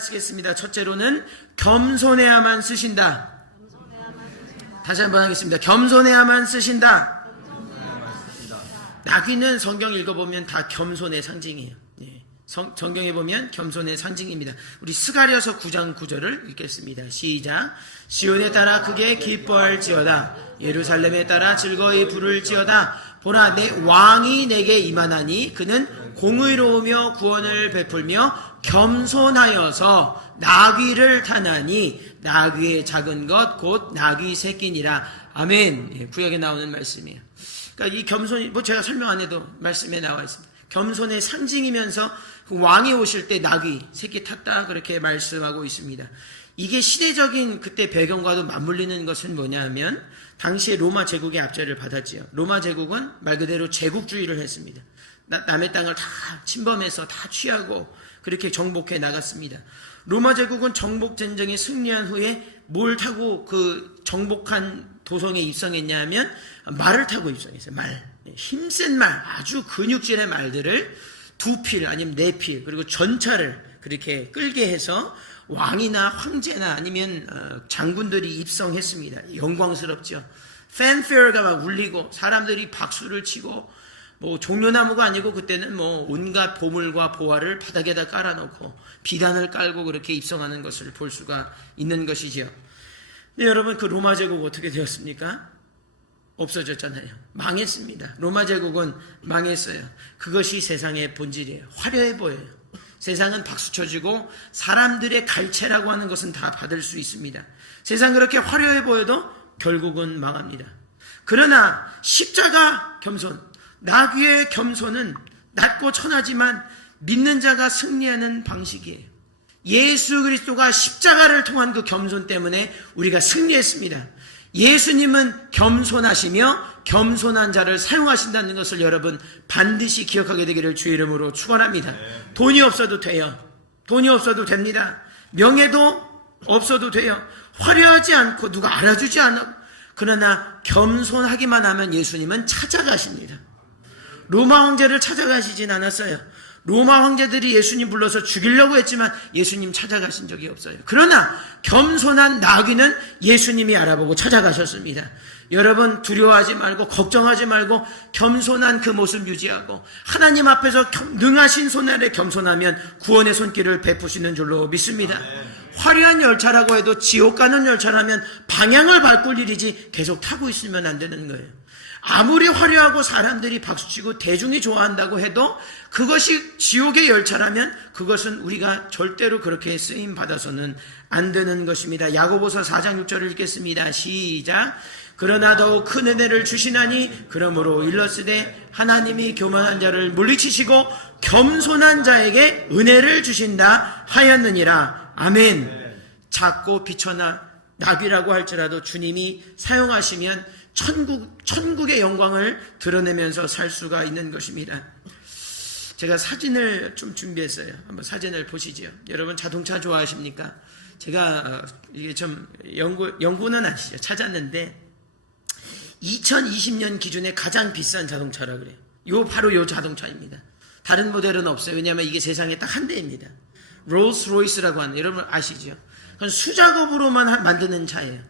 쓰겠습니다. 첫째로는 겸손해야만 쓰신다. 다시 한번 하겠습니다. 겸손해야만 쓰신다. 나귀는 성경 읽어보면 다 겸손의 상징이에요. 성경에 보면 겸손의 상징입니다. 우리 스가랴서 9장 9절을 읽겠습니다. 시작. 시온에 따라 크게 기뻐할지어다. 예루살렘에 따라 즐거이 부를지어다. 보라, 내 왕이 내게 임하나니 그는 공의로우며 구원을 베풀며 겸손하여서 나귀를 타나니 나귀의 작은 것 곧 나귀 새끼니라. 아멘. 구약에 나오는 말씀이에요. 그러니까 이 겸손이 제가 설명 안 해도 말씀에 나와 있습니다. 겸손의 상징이면서 그 왕이 오실 때 나귀 새끼 탔다 그렇게 말씀하고 있습니다. 이게 시대적인 그때 배경과도 맞물리는 것은 뭐냐면 당시에 로마 제국의 압제를 받았지요. 로마 제국은 말 그대로 제국주의를 했습니다. 남의 땅을 다 침범해서 다 취하고 그렇게 정복해 나갔습니다. 로마 제국은 정복 전쟁에 승리한 후에 뭘 타고 그 정복한 도성에 입성했냐 하면 말을 타고 입성했어요. 말. 힘센 말, 아주 근육질의 말들을 2필 아니면 4필 그리고 전차를 그렇게 끌게 해서 왕이나 황제나 아니면 장군들이 입성했습니다. 영광스럽죠. 팬페어가 막 울리고 사람들이 박수를 치고 뭐 종려나무가 아니고 그때는 뭐 온갖 보물과 보화를 바닥에다 깔아놓고 비단을 깔고 그렇게 입성하는 것을 볼 수가 있는 것이지요. 근데 여러분 그 로마 제국 어떻게 되었습니까? 없어졌잖아요. 망했습니다. 로마 제국은 망했어요. 그것이 세상의 본질이에요. 화려해 보여요. 세상은 박수 쳐주고 사람들의 갈채라고 하는 것은 다 받을 수 있습니다. 세상 그렇게 화려해 보여도 결국은 망합니다. 그러나 십자가 겸손, 나귀의 겸손은 낮고 천하지만 믿는 자가 승리하는 방식이에요. 예수 그리스도가 십자가를 통한 그 겸손 때문에 우리가 승리했습니다. 예수님은 겸손하시며 겸손한 자를 사용하신다는 것을 여러분 반드시 기억하게 되기를 주의 이름으로 축원합니다. 돈이 없어도 돼요. 돈이 없어도 됩니다. 명예도 없어도 돼요. 화려하지 않고 누가 알아주지 않아. 그러나 겸손하기만 하면 예수님은 찾아가십니다. 로마 황제를 찾아가시진 않았어요. 로마 황제들이 예수님 불러서 죽이려고 했지만 예수님 찾아가신 적이 없어요. 그러나 겸손한 나귀는 예수님이 알아보고 찾아가셨습니다. 여러분 두려워하지 말고 걱정하지 말고 겸손한 그 모습 유지하고 하나님 앞에서 능하신 손 아래 겸손하면 구원의 손길을 베푸시는 줄로 믿습니다. 화려한 열차라고 해도 지옥 가는 열차라면 방향을 바꿀 일이지 계속 타고 있으면 안 되는 거예요. 아무리 화려하고 사람들이 박수치고 대중이 좋아한다고 해도 그것이 지옥의 열차라면 그것은 우리가 절대로 그렇게 쓰임 받아서는 안 되는 것입니다. 야고보서 4장 6절을 읽겠습니다. 시작. 그러나 더욱 큰 은혜를 주시나니 그러므로 일러스되 하나님이 교만한 자를 물리치시고 겸손한 자에게 은혜를 주신다 하였느니라. 아멘. 작고 비천한 나귀라고 할지라도 주님이 사용하시면 천국의 영광을 드러내면서 살 수가 있는 것입니다. 제가 사진을 좀 준비했어요. 한번 사진을 보시죠. 여러분 자동차 좋아하십니까? 제가 이게 좀 연구는 아시죠? 찾았는데 2020년 기준에 가장 비싼 자동차라 그래요. 바로 요 자동차입니다. 다른 모델은 없어요. 왜냐하면 이게 세상에 딱 한 대입니다. 롤스로이스라고 하는, 여러분 아시죠? 그건 수작업으로만 만드는 차예요.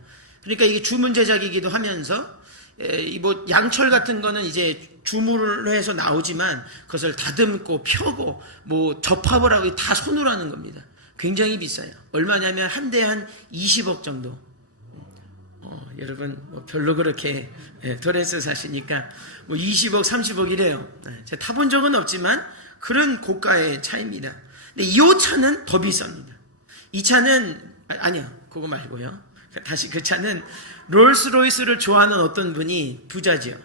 그러니까 이게 주문 제작이기도 하면서 뭐 양철 같은 거는 이제 주문을 해서 나오지만 그것을 다듬고 펴고 뭐 접합을 하고 다 손으로 하는 겁니다. 굉장히 비싸요. 얼마냐면 한 대에 한 20억 정도. 여러분 뭐 별로 그렇게 덜해서 사시니까 뭐 20억 30억 이래요. 제가 타본 적은 없지만 그런 고가의 차입니다. 근데 이 차는 더 비쌉니다. 이 차는 아니요 그거 말고요. 다시 그 차는 롤스로이스를 좋아하는 어떤 분이 부자지요.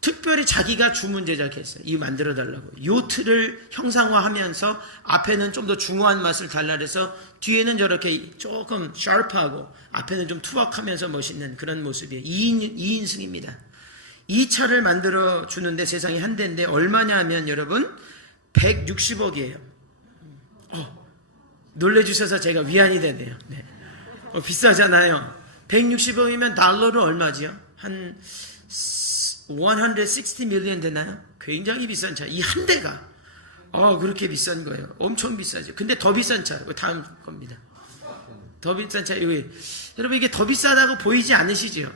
특별히 자기가 주문 제작했어요. 이거 만들어 달라고. 요트를 형상화하면서 앞에는 좀 더 중후한 맛을 달라 그래서 뒤에는 저렇게 조금 샤프하고 앞에는 좀 투박하면서 멋있는 그런 모습이에요. 2인승입니다. 이 차를 만들어 주는데 세상에 한 대인데 얼마냐 하면 여러분 160억이에요. 놀래주셔서 제가 위안이 되네요. 네. 비싸잖아요. 160억이면 달러로 얼마지요? 한 160 밀리언 되나요? 굉장히 비싼 차. 이 한 대가 그렇게 비싼 거예요. 엄청 비싸죠. 근데 더 비싼 차, 다음 겁니다. 더 비싼 차, 여러분 이게 더 비싸다고 보이지 않으시죠?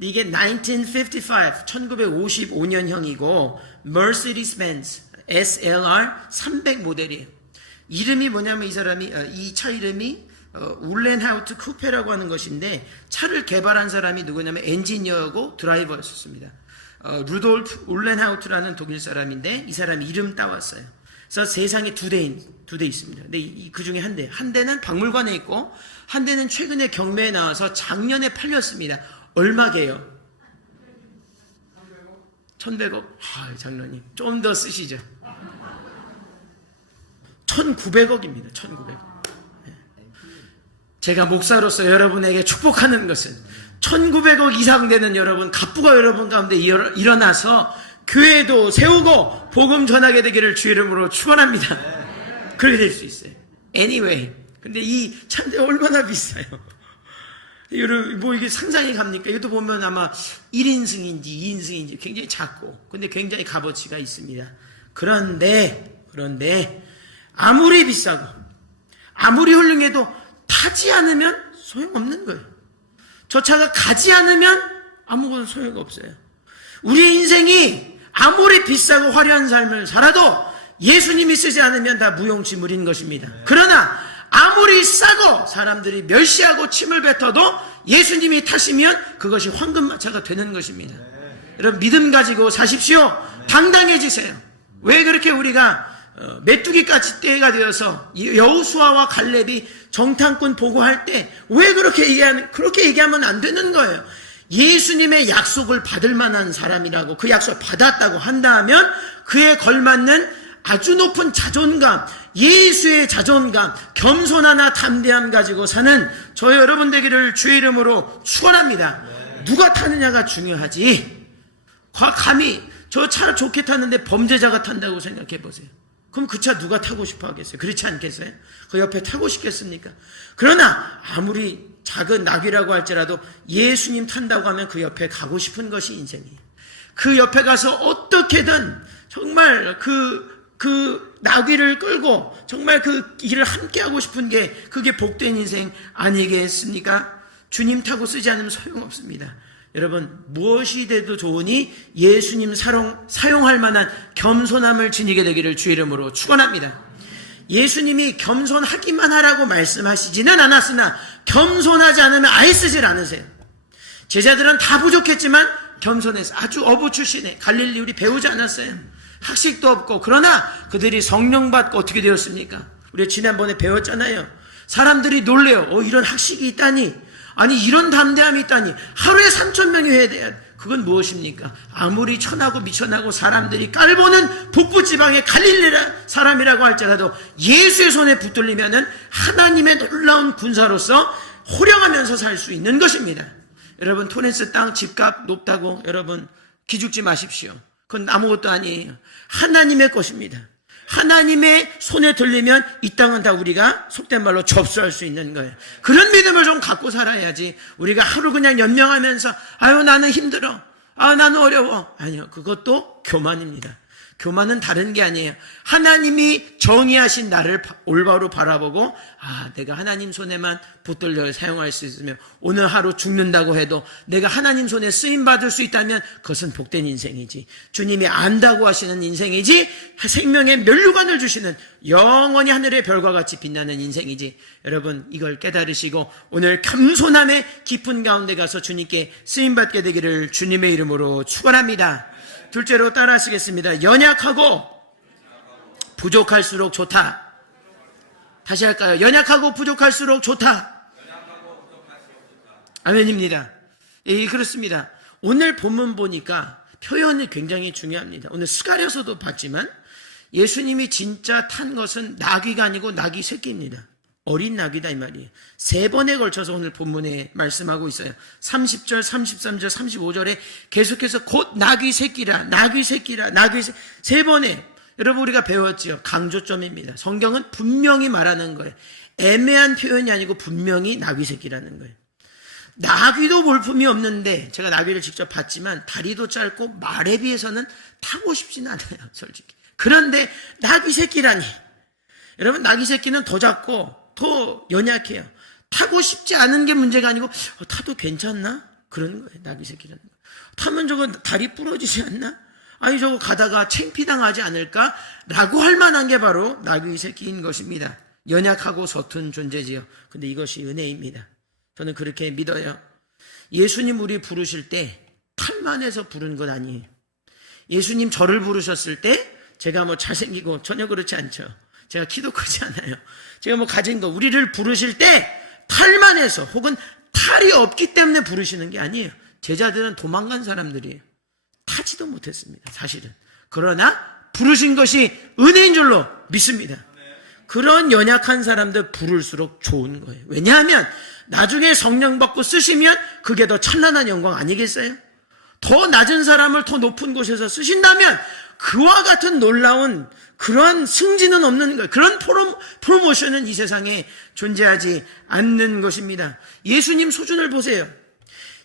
이게 1955년형이고 Mercedes Benz SLR 300 모델이에요. 이름이 뭐냐면 이 차 이름이 울렌하우트 쿠페라고 하는 것인데 차를 개발한 사람이 누구냐면 엔지니어고 드라이버였습니다. 루돌프 울렌하우트라는 독일 사람인데 이 사람이 이름 따왔어요. 그래서 세상에 두 대 있습니다. 근데 그 중에 한 대는 박물관에 있고 한 대는 최근에 경매에 나와서 작년에 팔렸습니다. 얼마게요? 1100억? 장로님 좀 더 쓰시죠. 1900억입니다. 1900억. 제가 목사로서 여러분에게 축복하는 것은 1900억 이상 되는 여러분, 갑부가 여러분 가운데 일어나서 교회도 세우고 복음 전하게 되기를 주의 이름으로 축원합니다. 그렇게 될 수 있어요. Anyway, 근데 이 차인데 얼마나 비싸요. 여러분 이게 상상이 갑니까? 이것도 보면 아마 1인승인지 2인승인지 굉장히 작고 근데 굉장히 값어치가 있습니다. 그런데 아무리 비싸고 아무리 훌륭해도 타지 않으면 소용없는 거예요. 저 차가 가지 않으면 아무것도 소용이 없어요. 우리의 인생이 아무리 비싸고 화려한 삶을 살아도 예수님이 쓰지 않으면 다 무용지물인 것입니다. 그러나 아무리 싸고 사람들이 멸시하고 침을 뱉어도 예수님이 타시면 그것이 황금마차가 되는 것입니다. 여러분 믿음 가지고 사십시오. 당당해지세요. 왜 그렇게 우리가 메뚜기까지 때가 되어서 여호수아와 갈렙이 정탐꾼 보고할 때 왜 그렇게 얘기하면 안 되는 거예요. 예수님의 약속을 받을 만한 사람이라고 그 약속을 받았다고 한다면 그에 걸맞는 아주 높은 자존감, 예수의 자존감, 겸손하나 담대함 가지고 사는 저 여러분 되기를 주의 이름으로 축원합니다. 누가 타느냐가 중요하지. 감히 저 차를 좋게 탔는데 범죄자가 탄다고 생각해 보세요. 그럼 그 차 누가 타고 싶어 하겠어요? 그렇지 않겠어요? 그 옆에 타고 싶겠습니까? 그러나 아무리 작은 낙이라고 할지라도 예수님 탄다고 하면 그 옆에 가고 싶은 것이 인생이에요. 그 옆에 가서 어떻게든 정말 그 나귀를 끌고 정말 그 길을 함께 하고 싶은 게 그게 복된 인생 아니겠습니까? 주님 타고 쓰지 않으면 소용없습니다. 여러분 무엇이 돼도 좋으니 예수님 사용할 만한 겸손함을 지니게 되기를 주의 이름으로 축원합니다. 예수님이 겸손하기만 하라고 말씀하시지는 않았으나 겸손하지 않으면 아예 쓰질 않으세요. 제자들은 다 부족했지만 겸손해서 아주 어부 출신의 갈릴리 우리 배우지 않았어요. 학식도 없고 그러나 그들이 성령 받고 어떻게 되었습니까? 우리 지난번에 배웠잖아요. 사람들이 놀래요. 이런 학식이 있다니, 아니 이런 담대함이 있다니, 하루에 3,000명이 해야 돼요. 그건 무엇입니까? 아무리 천하고 미천하고 사람들이 깔보는 북부지방의 갈릴리 사람이라고 할지라도 예수의 손에 붙들리면은 하나님의 놀라운 군사로서 호령하면서 살 수 있는 것입니다. 여러분 토렌스 땅 집값 높다고 여러분 기죽지 마십시오. 그건 아무것도 아니에요. 하나님의 것입니다. 하나님의 손에 들리면 이 땅은 다 우리가 속된 말로 접수할 수 있는 거예요. 그런 믿음을 좀 갖고 살아야지 우리가 하루 그냥 연명하면서 아유 나는 힘들어, 나는 어려워. 아니요, 그것도 교만입니다. 교만은 다른 게 아니에요. 하나님이 정의하신 나를 올바로 바라보고 내가 하나님 손에만 붙들려 사용할 수 있으면 오늘 하루 죽는다고 해도 내가 하나님 손에 쓰임받을 수 있다면 그것은 복된 인생이지, 주님이 안다고 하시는 인생이지, 생명의 면류관을 주시는 영원히 하늘의 별과 같이 빛나는 인생이지. 여러분 이걸 깨달으시고 오늘 겸손함의 깊은 가운데 가서 주님께 쓰임받게 되기를 주님의 이름으로 축원합니다. 둘째로 따라 하시겠습니다. 연약하고 부족할수록 좋다. 다시 할까요? 연약하고 부족할수록 좋다. 아멘입니다. 그렇습니다. 오늘 본문 보니까 표현이 굉장히 중요합니다. 오늘 스가랴서도 봤지만 예수님이 진짜 탄 것은 나귀가 아니고 나귀 새끼입니다. 어린 나귀다 이 말이에요. 3번에 걸쳐서 오늘 본문에 말씀하고 있어요. 30절, 33절, 35절에 계속해서 곧 나귀 새끼라, 나귀 새끼라, 나귀 새끼라. 3번에 여러분 우리가 배웠지요. 강조점입니다. 성경은 분명히 말하는 거예요. 애매한 표현이 아니고 분명히 나귀 새끼라는 거예요. 나귀도 볼품이 없는데 제가 나귀를 직접 봤지만 다리도 짧고 말에 비해서는 타고 싶진 않아요. 솔직히. 그런데 나귀 새끼라니. 여러분, 나귀 새끼는 더 작고 더 연약해요. 타고 싶지 않은 게 문제가 아니고 타도 괜찮나? 그런 거예요. 나귀 새끼라는 거. 타면 저거 다리 부러지지 않나? 아니 저거 가다가 창피당하지 않을까? 라고 할 만한 게 바로 나귀 새끼인 것입니다. 연약하고 서툰 존재지요. 근데 이것이 은혜입니다. 저는 그렇게 믿어요. 예수님 우리 부르실 때 탈만해서 부른 것 아니에요. 예수님 저를 부르셨을 때 제가 뭐 잘생기고 전혀 그렇지 않죠. 제가 키도 크지 않아요. 제가 뭐 가진 거 우리를 부르실 때 탈만해서 혹은 탈이 없기 때문에 부르시는 게 아니에요. 제자들은 도망간 사람들이에요. 타지도 못했습니다. 사실은. 그러나 부르신 것이 은혜인 줄로 믿습니다. 그런 연약한 사람들 부를수록 좋은 거예요. 왜냐하면 나중에 성령 받고 쓰시면 그게 더 찬란한 영광 아니겠어요? 더 낮은 사람을 더 높은 곳에서 쓰신다면 그와 같은 놀라운 그런 승진은 없는 거예요. 그런 프로모션은 이 세상에 존재하지 않는 것입니다. 예수님 수준을 보세요.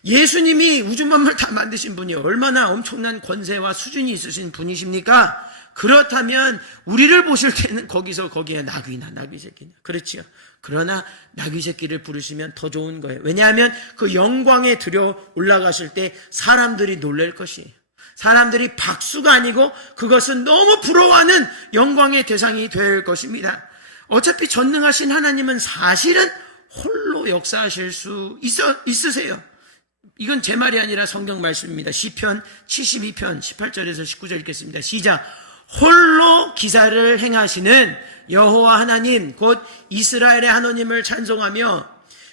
예수님이 우주 만물 다 만드신 분이 얼마나 엄청난 권세와 수준이 있으신 분이십니까? 그렇다면 우리를 보실 때는 거기에 나귀나 나귀 새끼나 그렇지요. 그러나 나귀 새끼를 부르시면 더 좋은 거예요. 왜냐하면 그 영광에 들여 올라가실 때 사람들이 놀랄 것이에요. 사람들이 박수가 아니고 그것은 너무 부러워하는 영광의 대상이 될 것입니다. 어차피 전능하신 하나님은 사실은 홀로 역사하실 수 있으세요. 이건 제 말이 아니라 성경 말씀입니다. 시편 72편 18절에서 19절 읽겠습니다. 시작. 홀로 기사를 행하시는 여호와 하나님 곧 이스라엘의 하나님을 찬송하며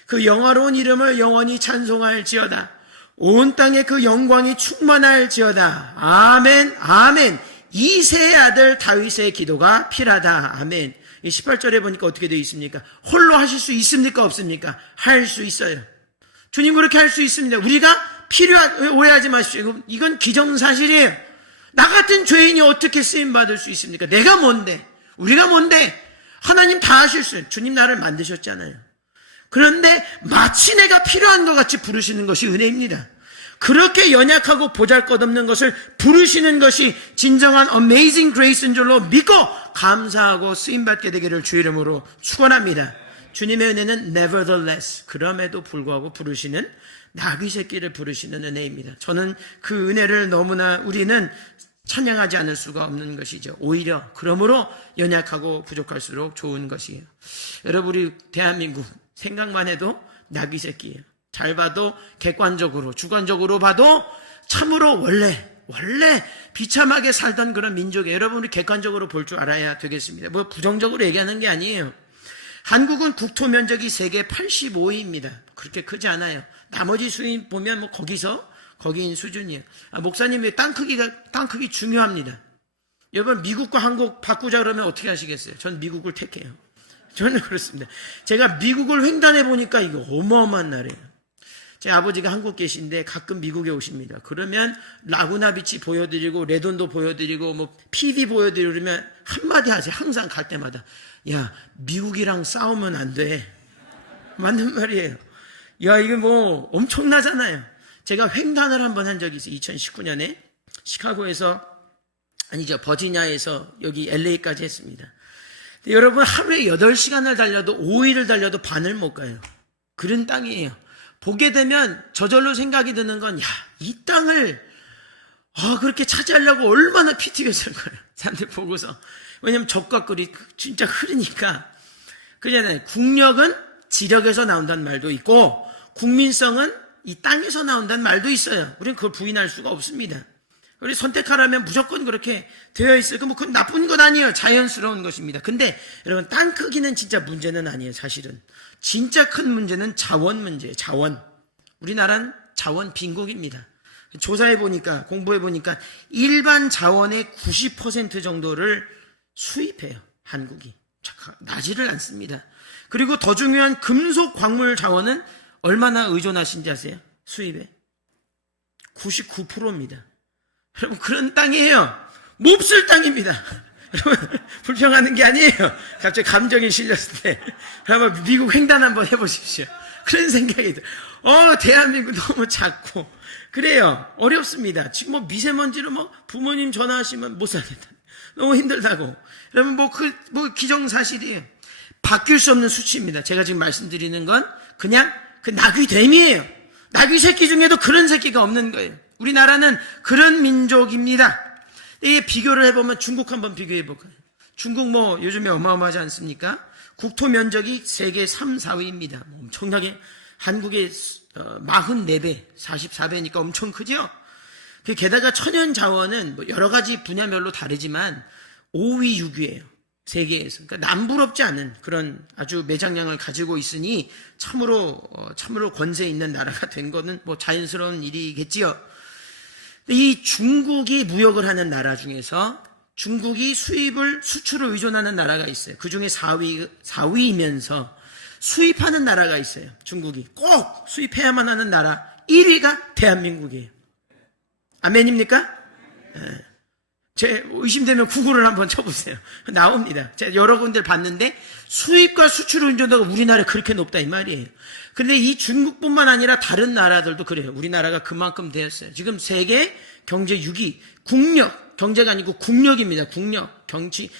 그 영화로운 이름을 영원히 찬송할지어다. 온 땅에 그 영광이 충만할지어다. 아멘 아멘. 이새의 아들 다윗의 기도가 필하다. 아멘. 18절에 보니까 어떻게 되어 있습니까? 홀로 하실 수 있습니까? 없습니까? 할 수 있어요. 주님 그렇게 할 수 있습니다. 우리가 오해하지 마십시오. 이건 기정사실이에요. 나 같은 죄인이 어떻게 쓰임받을 수 있습니까? 내가 뭔데? 우리가 뭔데? 하나님 다 하실 수 있어요. 주님 나를 만드셨잖아요. 그런데 마치 내가 필요한 것 같이 부르시는 것이 은혜입니다. 그렇게 연약하고 보잘것없는 것을 부르시는 것이 진정한 Amazing Grace인 줄로 믿고 감사하고 쓰임받게 되기를 주 이름으로 축원합니다. 주님의 은혜는 nevertheless, 그럼에도 불구하고 부르시는 나귀 새끼를 부르시는 은혜입니다. 저는 그 은혜를 너무나 우리는 찬양하지 않을 수가 없는 것이죠. 오히려 그러므로 연약하고 부족할수록 좋은 것이에요. 여러분 우리 대한민국 생각만 해도 나귀 새끼예요. 잘 봐도 객관적으로 주관적으로 봐도 참으로 원래 비참하게 살던 그런 민족이에요. 여러분 우리 객관적으로 볼 줄 알아야 되겠습니다. 뭐 부정적으로 얘기하는 게 아니에요. 한국은 국토 면적이 세계 85위입니다. 그렇게 크지 않아요. 나머지 수인 보면 뭐 거기인 수준이에요. 목사님이 땅 크기 중요합니다. 여러분 미국과 한국 바꾸자 그러면 어떻게 하시겠어요? 전 미국을 택해요. 저는 그렇습니다. 제가 미국을 횡단해 보니까 이거 어마어마한 나라예요. 제 아버지가 한국 계신데 가끔 미국에 오십니다. 그러면 라구나 비치 보여드리고 레돈도 보여드리고 뭐 PV 보여드리고 그러면 한마디 하세요. 항상 갈 때마다 야 미국이랑 싸우면 안 돼. 맞는 말이에요. 야 이게 뭐 엄청나잖아요. 제가 횡단을 한번 한 적이 있어요. 2019년에 시카고에서 아니죠 버지니아에서 여기 LA까지 했습니다. 여러분 하루에 8시간을 달려도 5일을 달려도 반을 못 가요. 그런 땅이에요. 보게 되면 저절로 생각이 드는 건 이 땅을 그렇게 차지하려고 얼마나 피튀겨 쓸 거예요. 사람들 보고서. 왜냐면 적과 꿀이 진짜 흐르니까. 그잖아요. 국력은 지력에서 나온다는 말도 있고 국민성은 이 땅에서 나온다는 말도 있어요. 우리는 그걸 부인할 수가 없습니다. 우리 선택하라면 무조건 그렇게 되어 있어요. 그건 나쁜 건 아니에요. 자연스러운 것입니다. 근데 여러분 땅 크기는 진짜 문제는 아니에요. 사실은. 진짜 큰 문제는 자원 문제예요. 자원. 우리나라는 자원 빈국입니다. 조사해보니까 공부해보니까 일반 자원의 90% 정도를 수입해요. 한국이. 나지를 않습니다. 그리고 더 중요한 금속 광물 자원은 얼마나 의존하신지 아세요? 수입에 99%입니다. 여러분 그런 땅이에요. 몹쓸 땅입니다. 여러분 불평하는 게 아니에요. 갑자기 감정이 실렸을 때 한번 미국 횡단 한번 해보십시오. 그런 생각이 들어요. 대한민국 너무 작고 그래요. 어렵습니다. 지금 뭐 미세먼지로 뭐 부모님 전화하시면 못 살겠다. 너무 힘들다고. 여러분, 기정사실이에요. 바뀔 수 없는 수치입니다. 제가 지금 말씀드리는 건 그냥 그 나귀됨이에요. 나귀 새끼 중에도 그런 새끼가 없는 거예요. 우리나라는 그런 민족입니다. 이게 비교를 해보면 중국 한번 비교해볼까요? 중국 요즘에 어마어마하지 않습니까? 국토 면적이 세계 3, 4위입니다. 엄청나게 한국의 44배, 44배니까 엄청 크죠? 게다가 천연 자원은 여러 가지 분야별로 다르지만 5위, 6위예요. 세계에서. 그러니까 남부럽지 않은 그런 아주 매장량을 가지고 있으니 참으로 권세 있는 나라가 된 거는 자연스러운 일이겠지요. 이 중국이 무역을 하는 나라 중에서 중국이 수출을 의존하는 나라가 있어요. 그 중에 4위이면서 수입하는 나라가 있어요. 중국이 꼭 수입해야만 하는 나라 1위가 대한민국이에요. 아멘입니까? 제 의심되면 구글을 한번 쳐보세요. 나옵니다. 제가 여러 군데를 봤는데 수입과 수출을 의존도가 우리나라에 그렇게 높다 이 말이에요. 그런데 이 중국뿐만 아니라 다른 나라들도 그래요. 우리나라가 그만큼 되었어요. 지금 세계 경제 6위, 국력, 경제가 아니고 국력입니다. 국력, 정치,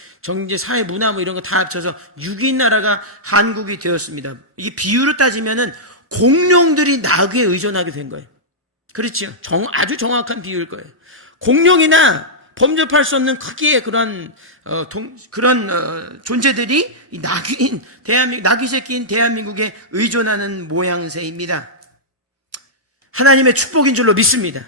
사회, 문화 이런 거 다 합쳐서 6위 나라가 한국이 되었습니다. 이 비율을 따지면은 공룡들이 나귀에 의존하게 된 거예요. 그렇죠. 아주 정확한 비율일 거예요. 공룡이나 범접할 수 없는 크기의 그런 존재들이 이 나귀 새끼인 대한민국에 의존하는 모양새입니다. 하나님의 축복인 줄로 믿습니다.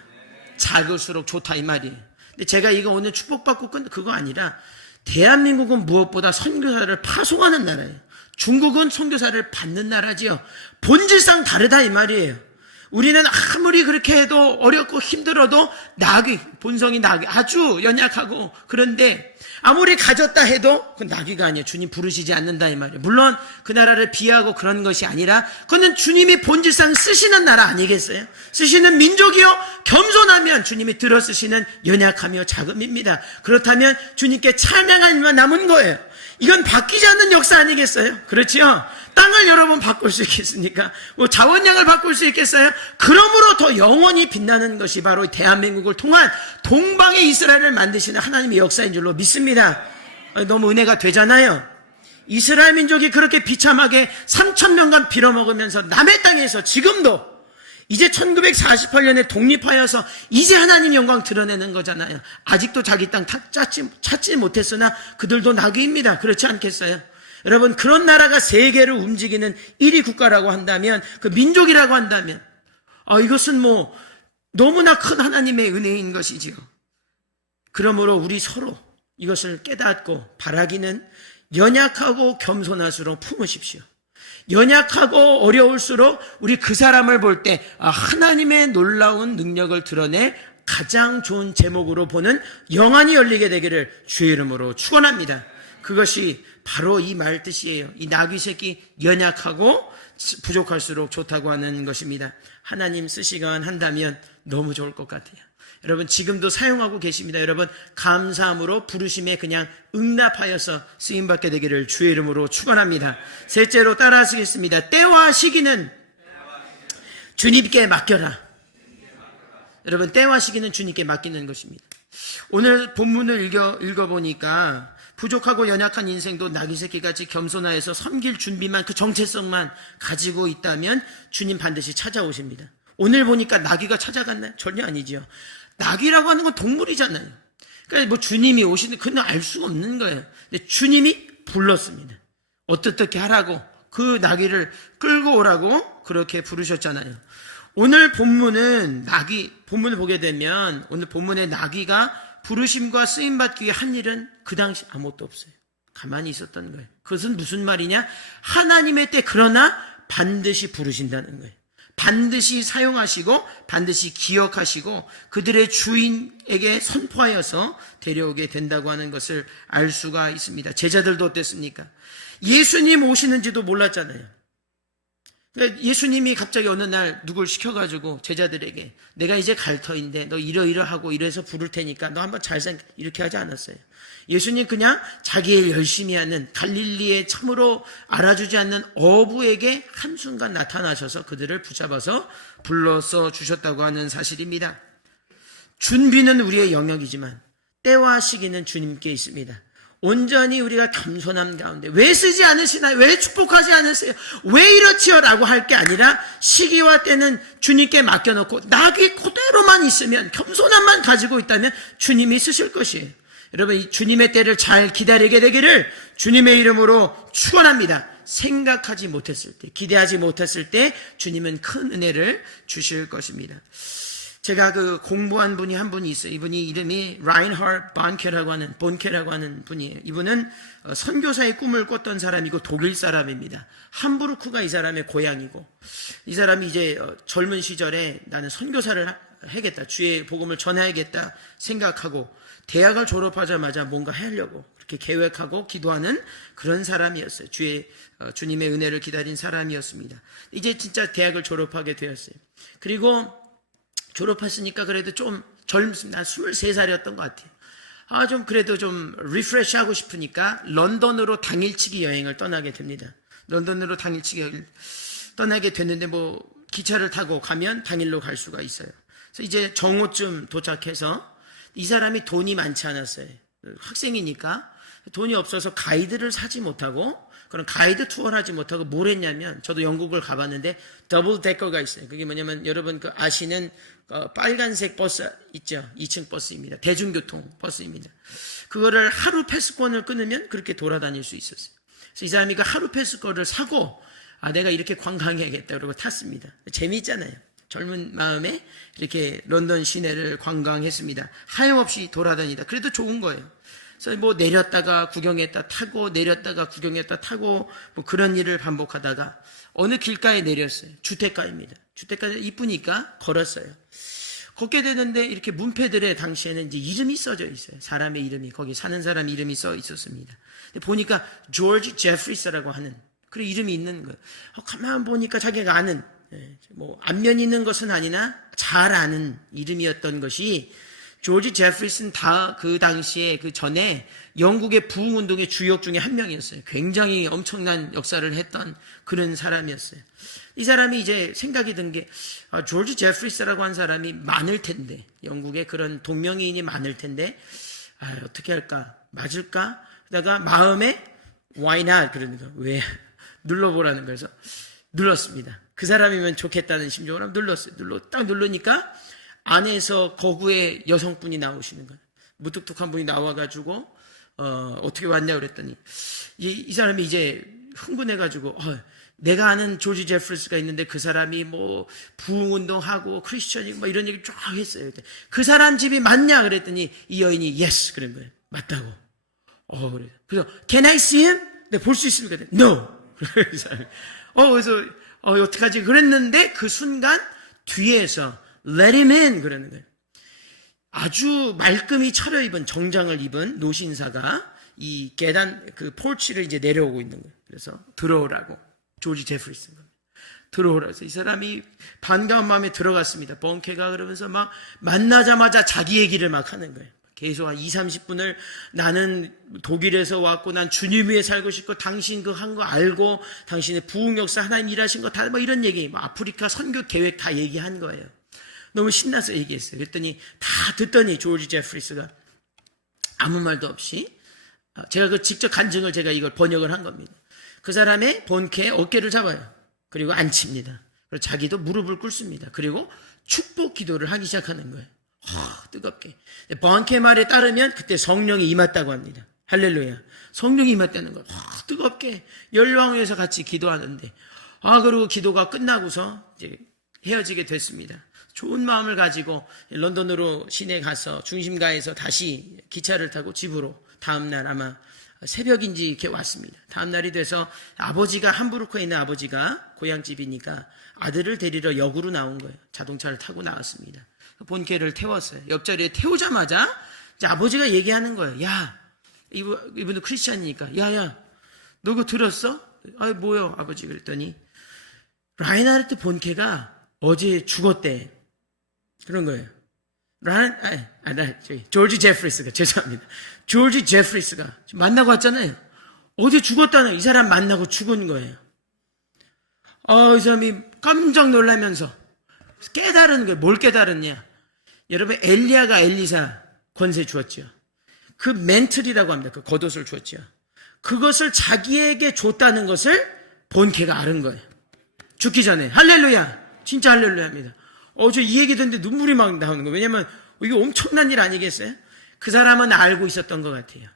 작을수록 좋다 이 말이에요. 근데 제가 이거 오늘 축복받고 그거 아니라 대한민국은 무엇보다 선교사를 파송하는 나라예요. 중국은 선교사를 받는 나라지요. 본질상 다르다 이 말이에요. 우리는 아무리 그렇게 해도 어렵고 힘들어도 본성이 나귀, 아주 연약하고, 그런데 아무리 가졌다 해도 그 나귀가 아니에요. 주님 부르시지 않는다 이 말이에요. 물론 그 나라를 비하고 그런 것이 아니라 그는 주님이 본질상 쓰시는 나라 아니겠어요? 쓰시는 민족이요, 겸손하면 주님이 들어 쓰시는 연약하며 작음입니다. 그렇다면 주님께 찬양할 일만 남은 거예요. 이건 바뀌지 않는 역사 아니겠어요? 그렇지요? 땅을 여러 번 바꿀 수 있겠습니까? 자원량을 바꿀 수 있겠어요? 그러므로 더 영원히 빛나는 것이 바로 대한민국을 통한 동방의 이스라엘을 만드시는 하나님의 역사인 줄로 믿습니다. 너무 은혜가 되잖아요. 이스라엘 민족이 그렇게 비참하게 3,000년간 빌어먹으면서 남의 땅에서 지금도 이제 1948년에 독립하여서 이제 하나님 영광 드러내는 거잖아요. 아직도 자기 땅 찾지 못했으나 그들도 나귀입니다. 그렇지 않겠어요? 여러분, 그런 나라가 세계를 움직이는 1위 국가라고 한다면, 그 민족이라고 한다면, 이것은 너무나 큰 하나님의 은혜인 것이지요. 그러므로 우리 서로 이것을 깨닫고 바라기는 연약하고 겸손할수록 품으십시오. 연약하고 어려울수록 우리 그 사람을 볼 때 하나님의 놀라운 능력을 드러내 가장 좋은 제목으로 보는 영안이 열리게 되기를 주의 이름으로 축원합니다. 그것이 바로 이 말 뜻이에요. 이 나귀 새끼 연약하고 부족할수록 좋다고 하는 것입니다. 하나님 쓰시건 한다면 너무 좋을 것 같아요. 여러분, 지금도 사용하고 계십니다. 여러분, 감사함으로 부르심에 그냥 응답하여서 쓰임받게 되기를 주의 이름으로 축원합니다. 셋째로 따라 하시겠습니다. 때와 시기는 주님께 맡겨라. 여러분, 때와 시기는 주님께 맡기는 것입니다. 오늘 본문을 읽어보니까 부족하고 연약한 인생도 나귀 새끼같이 겸손하여서 섬길 준비만, 그 정체성만 가지고 있다면 주님 반드시 찾아오십니다. 오늘 보니까 나귀가 찾아갔나요? 전혀 아니지요. 나귀라고 하는 건 동물이잖아요. 그러니까 주님이 오시는, 그는 알 수가 없는 거예요. 근데 주님이 불렀습니다. 어떻게 하라고, 그 나귀를 끌고 오라고 그렇게 부르셨잖아요. 오늘 본문을 보게 되면, 오늘 본문의 나귀가 부르심과 쓰임받기 위해 한 일은 그 당시 아무것도 없어요. 가만히 있었던 거예요. 그것은 무슨 말이냐? 하나님의 때, 그러나 반드시 부르신다는 거예요. 반드시 사용하시고 반드시 기억하시고 그들의 주인에게 선포하여서 데려오게 된다고 하는 것을 알 수가 있습니다. 제자들도 어땠습니까? 예수님 오시는지도 몰랐잖아요. 예수님이 갑자기 어느 날 누굴 시켜가지고 제자들에게 내가 이제 갈 터인데 너 이러이러하고 이래서 부를 테니까 너 한번 잘 생각, 이렇게 하지 않았어요. 예수님 그냥 자기 일 열심히 하는 갈릴리에 참으로 알아주지 않는 어부에게 한순간 나타나셔서 그들을 붙잡아서 불러서 주셨다고 하는 사실입니다. 준비는 우리의 영역이지만 때와 시기는 주님께 있습니다. 온전히 우리가 겸손함 가운데 왜 쓰지 않으시나요? 왜 축복하지 않으세요? 왜 이렇지요? 라고 할 게 아니라 시기와 때는 주님께 맡겨놓고 나귀 그대로만 있으면 겸손함만 가지고 있다면 주님이 쓰실 것이에요. 여러분 이 주님의 때를 잘 기다리게 되기를 주님의 이름으로 축원합니다. 생각하지 못했을 때, 기대하지 못했을 때 주님은 큰 은혜를 주실 것입니다. 제가 공부한 분이 한 분이 있어요. 이분이 이름이 라인하르트 본케라고 하는 분이에요. 이분은 선교사의 꿈을 꿨던 사람이고 독일 사람입니다. 함부르크가 이 사람의 고향이고, 이 사람이 이제 젊은 시절에 나는 선교사를 해야겠다, 주의 복음을 전해야겠다 생각하고 대학을 졸업하자마자 뭔가 하려고 그렇게 계획하고 기도하는 그런 사람이었어요. 주님의 은혜를 기다린 사람이었습니다. 이제 진짜 대학을 졸업하게 되었어요. 그리고 졸업했으니까 그래도 좀 젊습니다. 한 23살이었던 것 같아요. 좀 그래도 좀 리프레시 하고 싶으니까 런던으로 당일치기 여행을 떠나게 됩니다. 런던으로 당일치기 여행을 떠나게 됐는데 기차를 타고 가면 당일로 갈 수가 있어요. 그래서 이제 정오쯤 도착해서 이 사람이 돈이 많지 않았어요. 학생이니까 돈이 없어서 가이드를 사지 못하고 그런 가이드 투어를 하지 못하고 뭘 했냐면, 저도 영국을 가봤는데 더블 데커가 있어요. 그게 뭐냐면 여러분 아시는 빨간색 버스 있죠? 2층 버스입니다. 대중교통 버스입니다. 그거를 하루 패스권을 끊으면 그렇게 돌아다닐 수 있었어요. 그래서 이 사람이 그 하루 패스권을 사고 내가 이렇게 관광해야겠다 그러고 탔습니다. 재미있잖아요. 젊은 마음에 이렇게 런던 시내를 관광했습니다. 하염없이 돌아다니다. 그래도 좋은 거예요. 그래서 내렸다가 구경했다 타고 내렸다가 구경했다 타고 그런 일을 반복하다가 어느 길가에 내렸어요. 주택가입니다. 주택가 이쁘니까 걸었어요. 걷게 되는데 이렇게 문패들에 당시에는 이제 이름이 써져 있어요. 사람의 이름이, 거기 사는 사람 이름이 써 있었습니다. 보니까 조지 제프리스라고 하는 그런 이름이 있는 거예요. 가만 보니까 자기가 아는, 안면 있는 것은 아니나 잘 아는 이름이었던 것이, 조지 제프리스는 그 당시에 그 전에 영국의 부흥운동의 주역 중에 한 명이었어요. 굉장히 엄청난 역사를 했던 그런 사람이었어요. 이 사람이 이제 생각이 든 게, 조지 제프리스라고 한 사람이 많을 텐데, 영국에 그런 동명이인이 많을 텐데, 어떻게 할까? 맞을까? 그러다가 마음에 why not? 그러니까 왜? 눌러보라는 거여서 눌렀습니다. 그 사람이면 좋겠다는 심정으로 눌렀어요. 딱 누르니까 안에서 거구의 여성분이 나오시는 거예요. 무뚝뚝한 분이 나와가지고 어떻게 왔냐 그랬더니 이 사람이 이제 흥분해가지고 내가 아는 조지 제프리스가 있는데 그 사람이 부흥운동하고 크리스천이고 이런 얘기 쫙 했어요. 그 사람 집이 맞냐 그랬더니 이 여인이 yes 그런 거예요. 맞다고. 그래. 그래서 can I see him? 네, 볼 수 있습니까? No. 그래서 어떡하지? 그랬는데 그 순간 뒤에서 let him in 그러는 거예요. 아주 말끔히 차려입은 정장을 입은 노신사가 이 계단 포치를 이제 내려오고 있는 거예요. 그래서 들어오라고 조지 제프리스인 겁니다. 들어오라 해서 이 사람이 반가운 마음에 들어갔습니다. 번케가 그러면서 막 만나자마자 자기 얘기를 막 하는 거예요. 계속 한 20-30분을 나는 독일에서 왔고 난 주님 위에 살고 싶고 당신 한 거 알고 당신의 부흥 역사 하나님 일하신 거 다 이런 얘기, 아프리카 선교 계획 다 얘기한 거예요. 너무 신나서 얘기했어요. 그랬더니 다 듣더니 조지 제프리스가 아무 말도 없이, 제가 직접 간증을 제가 이걸 번역을 한 겁니다. 그 사람의 본케의 어깨를 잡아요. 그리고 앉힙니다. 그리고 자기도 무릎을 꿇습니다. 그리고 축복 기도를 하기 시작하는 거예요. 뜨겁게. 번케 말에 따르면 그때 성령이 임했다고 합니다. 할렐루야. 성령이 임했다는 거예요. 뜨겁게 열왕에서 같이 기도하는데, 그리고 기도가 끝나고서 이제 헤어지게 됐습니다. 좋은 마음을 가지고 런던으로 시내 가서 중심가에서 다시 기차를 타고 집으로 다음날 아마 새벽인지 이렇게 왔습니다. 다음날이 돼서 아버지가 함부르크에 있는 아버지가 고향집이니까 아들을 데리러 역으로 나온 거예요. 자동차를 타고 나왔습니다. 본케를 태웠어요. 옆자리에 태우자마자 이제 아버지가 얘기하는 거예요. 야, 이분은 크리스찬이니까 야야 너 그거 들었어? 뭐요 아버지? 그랬더니 라인하르트 본케가 어제 죽었대. 그런 거예요. 조지 제프리스가, 죄송합니다. 조지 제프리스가 만나고 왔잖아요. 어제 죽었다는, 이 사람 만나고 죽은 거예요. 이 사람이 깜짝 놀라면서 깨달은 거예요. 뭘 깨달았냐? 여러분, 엘리야가 엘리사 권세 주었죠. 그 멘틀이라고 합니다. 그 겉옷을 줬죠. 그것을 자기에게 줬다는 것을 본캐가 아는 거예요. 죽기 전에. 할렐루야. 진짜 할렐루야입니다. 저 이 얘기 듣는데 눈물이 막 나오는 거예요. 왜냐면 이게 엄청난 일 아니겠어요? 그 사람은 알고 있었던 것 같아요.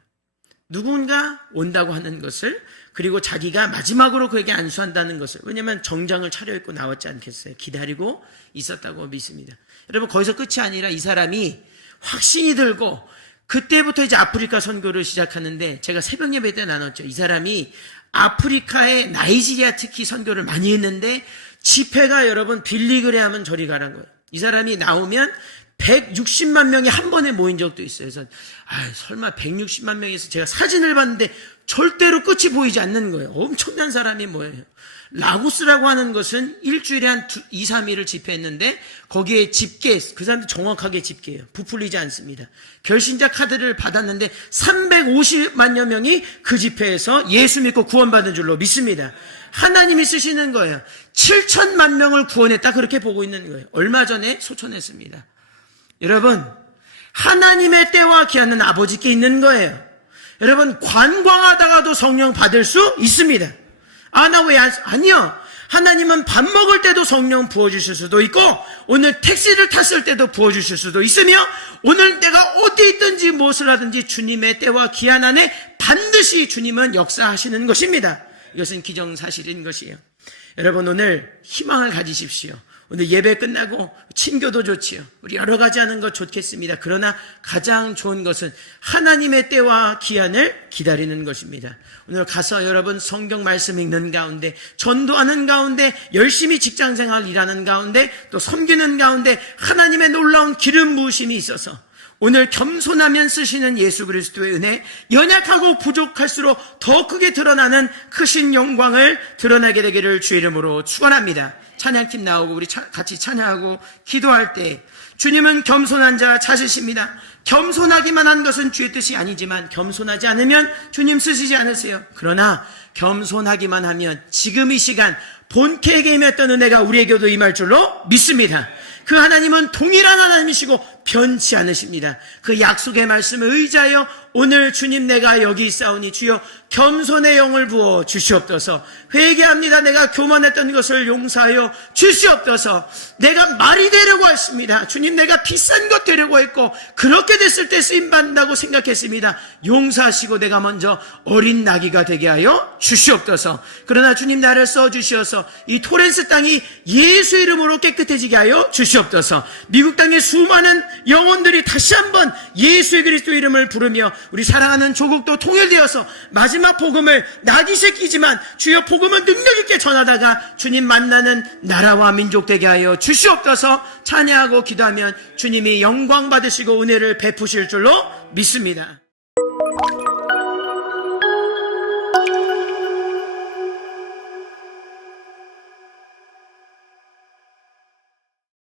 누군가 온다고 하는 것을, 그리고 자기가 마지막으로 그에게 안수한다는 것을. 왜냐면 정장을 차려입고 나왔지 않겠어요? 기다리고 있었다고 믿습니다. 여러분, 거기서 끝이 아니라 이 사람이 확신이 들고 그때부터 이제 아프리카 선교를 시작하는데, 제가 새벽 예배 때 나눴죠. 이 사람이 아프리카의 나이지리아 특히 선교를 많이 했는데, 집회가 여러분 빌리그레하면 저리 가란 거예요. 이 사람이 나오면 160만 명이 한 번에 모인 적도 있어요. 그래서 설마 160만 명에서 제가 사진을 봤는데 절대로 끝이 보이지 않는 거예요. 엄청난 사람이 뭐예요? 라고스라고 하는 것은 일주일에 한 2, 3일을 집회했는데, 거기에 집계, 그 사람들 정확하게 집계해요. 부풀리지 않습니다. 결신자 카드를 받았는데 350만여 명이 그 집회에서 예수 믿고 구원받은 줄로 믿습니다. 하나님이 쓰시는 거예요. 7천만 명을 구원했다, 그렇게 보고 있는 거예요. 얼마 전에 소천했습니다. 여러분, 하나님의 때와 기한은 아버지께 있는 거예요. 여러분, 관광하다가도 성령 받을 수 있습니다. 나 왜 아니요. 하나님은 밥 먹을 때도 성령 부어주실 수도 있고, 오늘 택시를 탔을 때도 부어주실 수도 있으며, 오늘 내가 어디 있든지 무엇을 하든지 주님의 때와 기한 안에 반드시 주님은 역사하시는 것입니다. 이것은 기정사실인 것이에요. 여러분, 오늘 희망을 가지십시오. 오늘 예배 끝나고 친교도 좋지요. 우리 여러 가지 하는 것 좋겠습니다. 그러나 가장 좋은 것은 하나님의 때와 기한을 기다리는 것입니다. 오늘 가서 여러분 성경 말씀 읽는 가운데, 전도하는 가운데, 열심히 직장생활 일하는 가운데, 또 섬기는 가운데 하나님의 놀라운 기름 부으심이 있어서 오늘 겸손하면 쓰시는 예수 그리스도의 은혜, 연약하고 부족할수록 더 크게 드러나는 크신 영광을 드러나게 되기를 주의 이름으로 축원합니다. 찬양팀 나오고 우리 같이 찬양하고 기도할 때, 주님은 겸손한 자 찾으십니다. 겸손하기만 한 것은 주의 뜻이 아니지만 겸손하지 않으면 주님 쓰시지 않으세요. 그러나 겸손하기만 하면 지금 이 시간 본캐에게 임했던 은혜가 우리에게도 임할 줄로 믿습니다. 그 하나님은 동일한 하나님이시고 변치 않으십니다. 그 약속의 말씀을 의지하여 오늘 주님, 내가 여기 있사오니 주여 겸손의 영을 부어 주시옵소서. 회개합니다. 내가 교만했던 것을 용서하여 주시옵소서. 내가 말이 되려고 했습니다. 주님, 내가 비싼 것 되려고 했고 그렇게 됐을 때 쓰임받는다고 생각했습니다. 용서하시고 내가 먼저 어린 나귀가 되게 하여 주시옵소서. 그러나 주님, 나를 써주시어서 이 토렌스 땅이 예수 이름으로 깨끗해지게 하여 주시옵소서. 미국 땅의 수많은 영혼들이 다시 한번 예수의 그리스도 이름을 부르며 우리 사랑하는 조국도 통일되어서 마지막 복음을 나귀 새끼지만 주여 복음은 능력 있게 전하다가 주님 만나는 나라와 민족 되게 하여 주시옵소서. 찬양하고 기도하면 주님이 영광 받으시고 은혜를 베푸실 줄로 믿습니다.